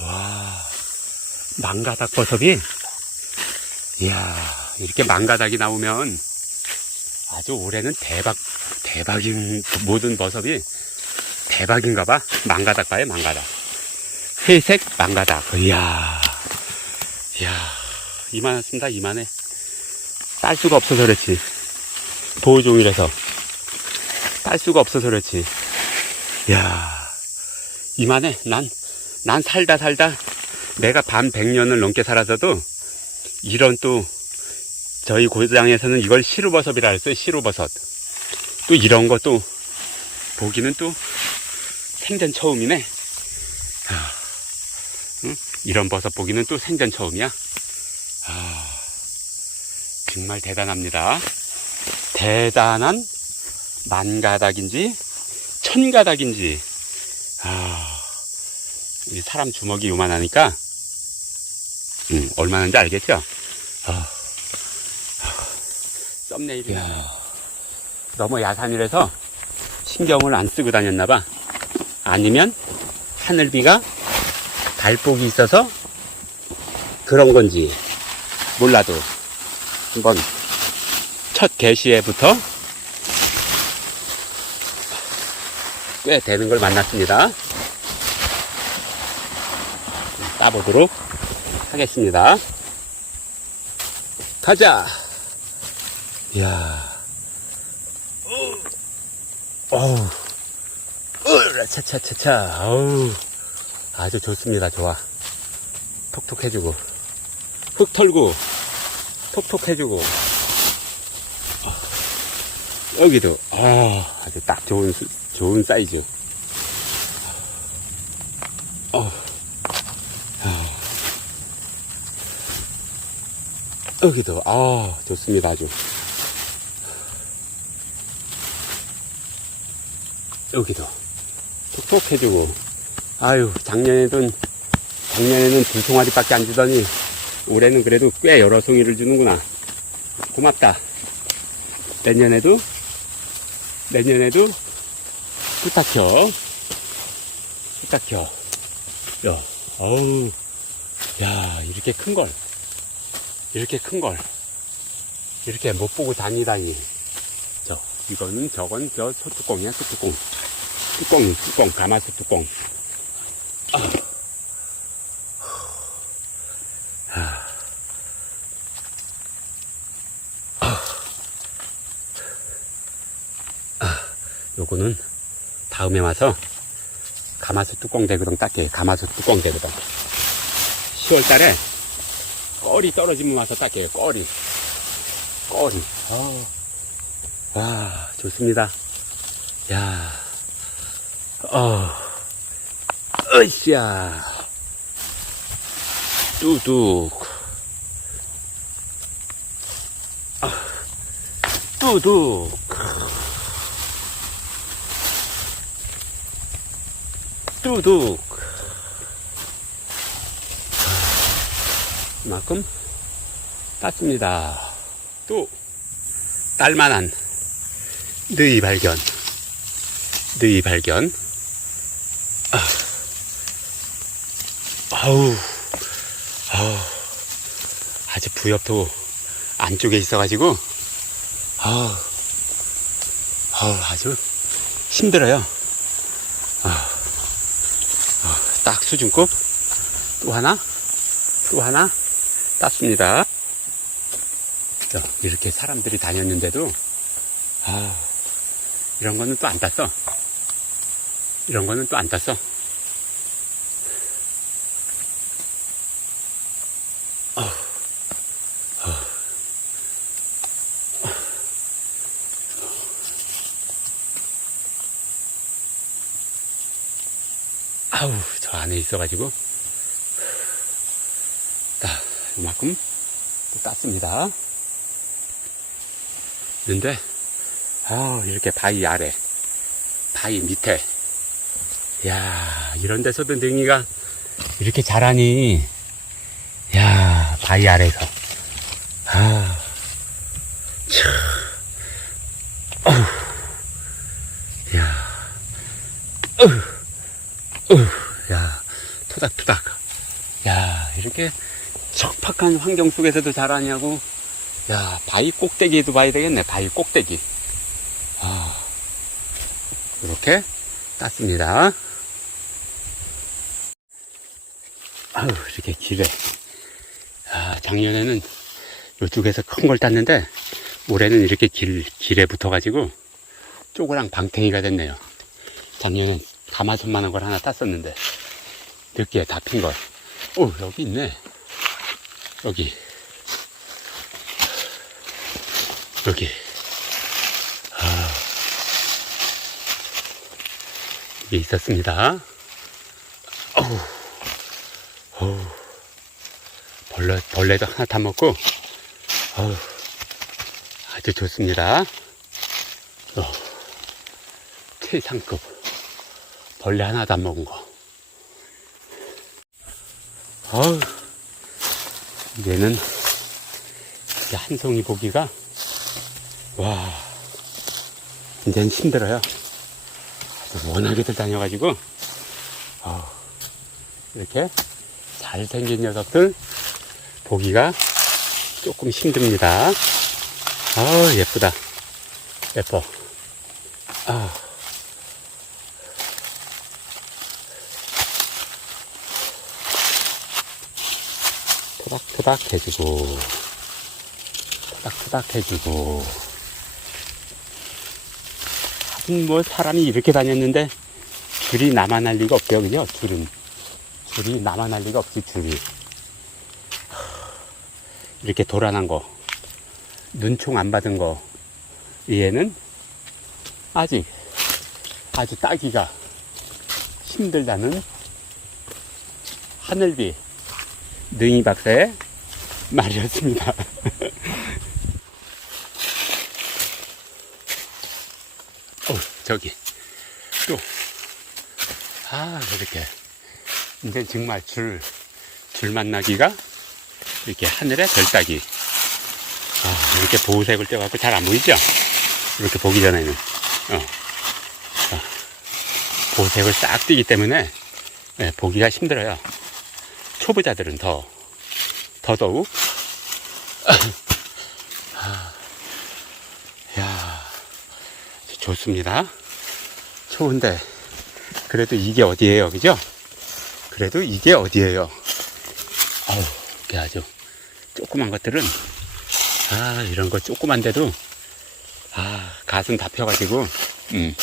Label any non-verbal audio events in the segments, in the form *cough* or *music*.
와, 망가닥 버섯이, 이야, 이렇게 망가닥이 나오면 아주 올해는 대박, 대박인 모든 버섯이 대박인가 봐. 망가닥 봐요, 망가닥. 회색 망가닥. 이야, 이야, 이만했습니다, 이만해. 딸 수가 없어서 그렇지. 보호종이라서. 딸 수가 없어서 그렇지. 이야, 이만해. 난, 난 살다 살다 내가 반 백년을 넘게 살아서도 이런 또 저희 고장에서는 이걸 시루버섯이라 했어요. 시루버섯. 또 이런 것도 보기는 또 생전 처음이네. 아, 응? 이런 버섯 보기는 또 생전 처음이야. 아, 정말 대단합니다. 대단한 만 가닥인지 천 가닥인지 아, 이 사람 주먹이 요만하니까 음, 얼마나인지 알겠죠? 아, 썸네일이 너무 야산이라서 신경을 안 쓰고 다녔나봐. 아니면 하늘비가 달복이 있어서 그런 건지 몰라도 한번 첫 개시에부터 꽤 되는 걸 만났습니다. 따보도록 하겠습니다. 가자! 이야. 어우. 으라, 차차차차. 어우. 아주 좋습니다. 좋아. 톡톡해주고. 흙 털고. 톡톡해주고. 어, 여기도, 아, 아주 딱 좋은, 수- 좋은 사이즈. 어. 여기도, 아, 좋습니다. 아주. 여기도. 톡톡해주고. 아유 작년에는 작년에는 두 송아리밖에 안 주더니 올해는 그래도 꽤 여러 송이를 주는구나. 고맙다. 내년에도 내년에도 부탁혀 부탁혀 야 어우 야 이렇게 큰걸 이렇게 큰 걸 이렇게 못 보고 다니다니. 저 이거는 저건 저 소뚜껑이야 소뚜껑. 뚜껑 뚜껑 가마솥 뚜껑. 아. 요거는 다음에 와서 가마솥 뚜껑 대그덩 닦게 가마솥 뚜껑 대그덩 10월달에 껄이 떨어지면 와서 닦게요. 껄이 껄이 아. 와, 좋습니다. 야, 어, 으쌰, 뚜둑, 아, 뚜둑, 뚜둑. 이만큼 땄습니다. 또, 딸만한 너희 발견. 너희 발견. 아. 아우. 아우. 아직 부엽도 안쪽에 있어가지고, 아우. 아우, 아주 힘들어요. 아. 아, 딱 수준급. 또 하나, 또 하나 땄습니다. 자, 이렇게 사람들이 다녔는데도, 아, 이런 거는 또 안 땄어. 이런 거는 또 안 땄어. 아, 아, 아우, 저 안에 있어가지고, 자, 이만큼 또 땄습니다. 근데, 아, 이렇게 바위 아래, 바위 밑에, 야, 이런 데서도 능이가 이렇게 자라니, 야, 바위 아래서, 아, 참, 어휴, 야, 어휴, 어휴, 야, 토닥토닥, 야, 이렇게 척박한 환경 속에서도 자라냐고. 야, 바위 꼭대기에도 봐야 되겠네. 바위 꼭대기. 아, 이렇게 땄습니다. 아유, 이렇게 길에. 아, 작년에는 이쪽에서 큰 걸 땄는데, 올해는 이렇게 길, 길에 붙어가지고, 쪼그랑 방탱이가 됐네요. 작년엔 가마솥만한 걸 하나 땄었는데, 늦게 다 핀 걸. 오, 여기 있네. 여기. 여기. 아. 이게 있었습니다. 어우. 어우. 벌레, 벌레도 하나 다 먹고, 어우. 아주 좋습니다. 어. 최상급. 벌레 하나도 안 먹은 거. 어우. 이제 한 송이 보기가 와 이제는 힘들어요. 워낙에들 다녀가지고 어우, 이렇게 잘생긴 녀석들 보기가 조금 힘듭니다. 아 예쁘다. 예뻐. 아 토닥토닥 해주고 토닥토닥 해주고. 뭐 사람이 이렇게 다녔는데 줄이 할 리가 없죠 그죠? 줄은. 줄이 할 리가 없지 줄이. 이렇게 도란한 거 눈총 안 받은 거 위에는 아직 아주 따기가 힘들다는 하늘비 능이 박사의 말이었습니다. *laughs* 어, 저기 또 아, 이렇게 이제 정말 줄, 줄 만나기가 이렇게 하늘에 별 따기. 아, 이렇게 보호색을 떼갖고 잘 안 보이죠? 이렇게 보기 전에는. 어. 어. 보호색을 싹 띄기 때문에 네, 보기가 힘들어요. 초보자들은 더, 더더욱. 아, 야 좋습니다. 좋은데, 그래도 이게 어디예요, 그죠? 그래도 이게 어디예요? 아우, 이게 아주 조그만 것들은, 아, 이런 거 조그만데도, 아, 가슴 다 펴가지고, 음.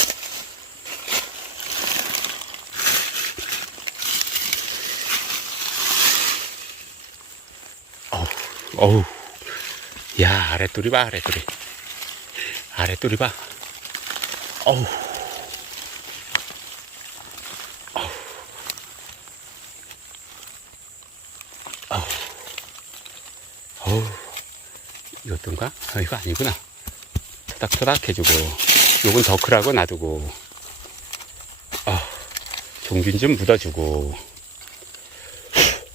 어우. 야, 아랫돌이 봐, 아랫돌이. 아랫돌이 봐. 어우. 어우. 어우. 이것도인가? 아, 이거 아니구나. 토닥토닥 해주고. 요건 더 크라고 놔두고. 아, 종균 좀 묻어주고.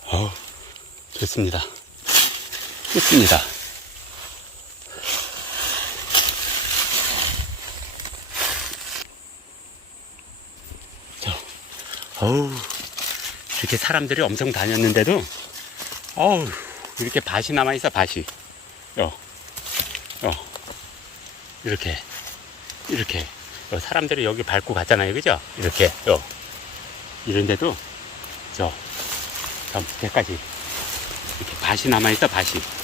어, 좋습니다. 저, 어우, 이렇게 사람들이 엄청 다녔는데도, 어우, 이렇게 밭이 남아있어, 밭이. 어, 어, 이렇게, 이렇게. 어, 사람들이 여기 밟고 갔잖아요, 그죠? 이렇게, 어. 이런데도, 저, 저 밑에까지 이렇게 밭이 남아있다, 밭이.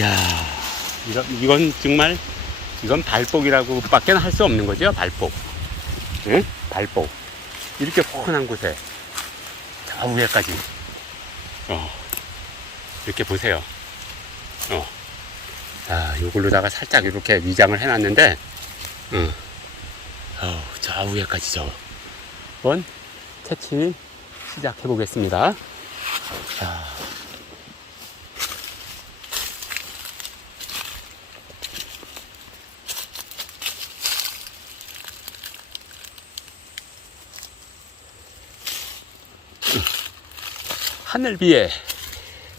야 이건, 이건 정말, 이건 발복이라고 밖에 할 수 없는 거죠, 발복. 응? 발복. 이렇게 포근한 곳에, 저 위에까지. 어, 이렇게 보세요. 어. 아, 요걸로다가 살짝 이렇게 위장을 해놨는데, 응. 어, 저 위에까지 저. 번 채취 시작해 보겠습니다. 자. 하늘비에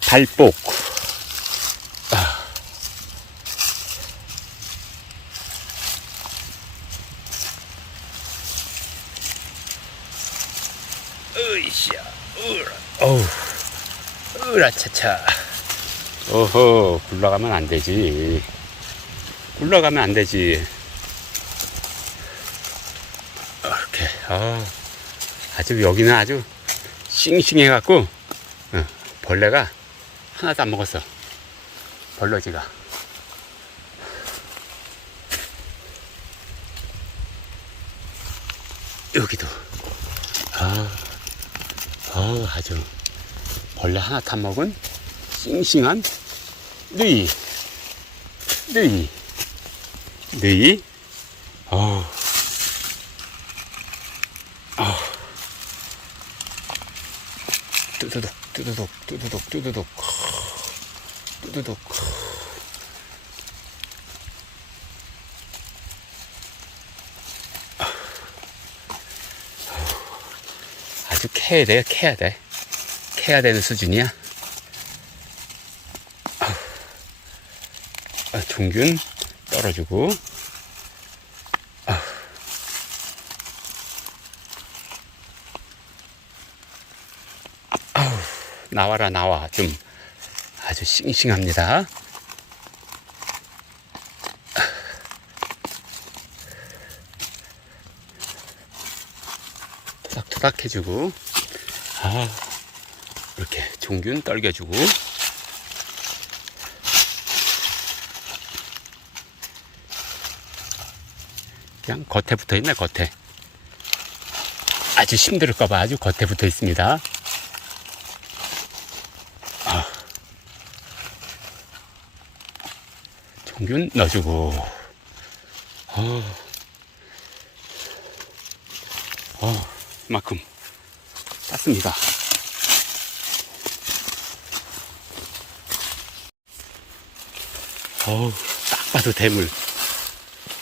발복. 아. 으이샤, 으라, 어우, 으라차차. 어허, 굴러가면 안 되지. 굴러가면 안 되지. 이렇게, 아, 아주 여기는 아주 싱싱해 갖고, 어, 벌레가 하나도 안 먹었어. 벌러지가. 여기도. 아, 아, 아주 벌레 하나 타 먹은 싱싱한 느이. 느이. 느이. 어. 아. 뚜두둑, 뚜두둑, 뚜두둑, 뚜두둑. 아주 캐야 돼, 캐야 돼. 캐야 되는 수준이야. 아, 종균 떨어지고. 아. 아우, 나와라, 나와. 좀 아주 싱싱합니다. 토닥토닥 해주고. 아, 이렇게 종균 떨겨주고. 그냥 겉에 붙어 있네, 겉에. 아주 힘들을까봐 아주 겉에 붙어 있습니다. 종균 넣어주고. 아. 아, 이만큼 땄습니다. 어우, 딱 봐도 대물.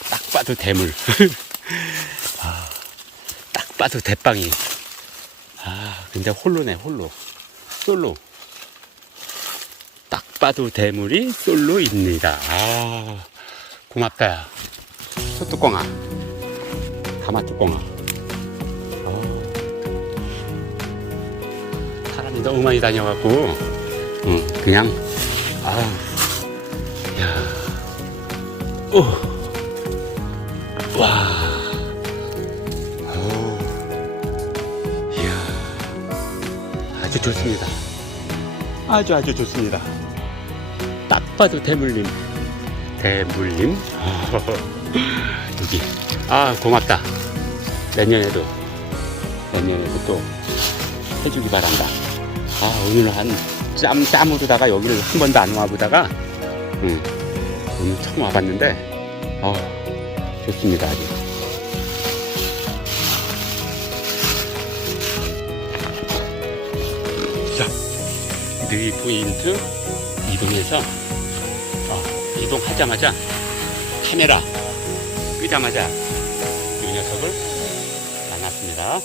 딱 봐도 대물. *laughs* 아, 딱 봐도 대빵이. 아, 근데 홀로네, 홀로. 솔로. 딱 봐도 대물이 솔로입니다. 아, 고맙다. 야. 소뚜껑아. 가마뚜껑아. 아, 사람이 너무 많이 다녀갖고, 응, 그냥, 아, 야, 오. 와. 좋습니다. 아주 아주 좋습니다. 딱 봐도 대물림. 대물림. *laughs* 여기. 아, 고맙다. 내년에도, 내년에도 또 해주기 바란다. 아, 오늘 한 짬, 짬으로다가 여기를 한 번도 안 와보다가, 응, 오늘 처음 와봤는데, 어, 좋습니다, 아주. 자, 느 포인트 이동해서, 어, 이동하자마자 카메라 끄자마자 이 녀석을 만났습니다.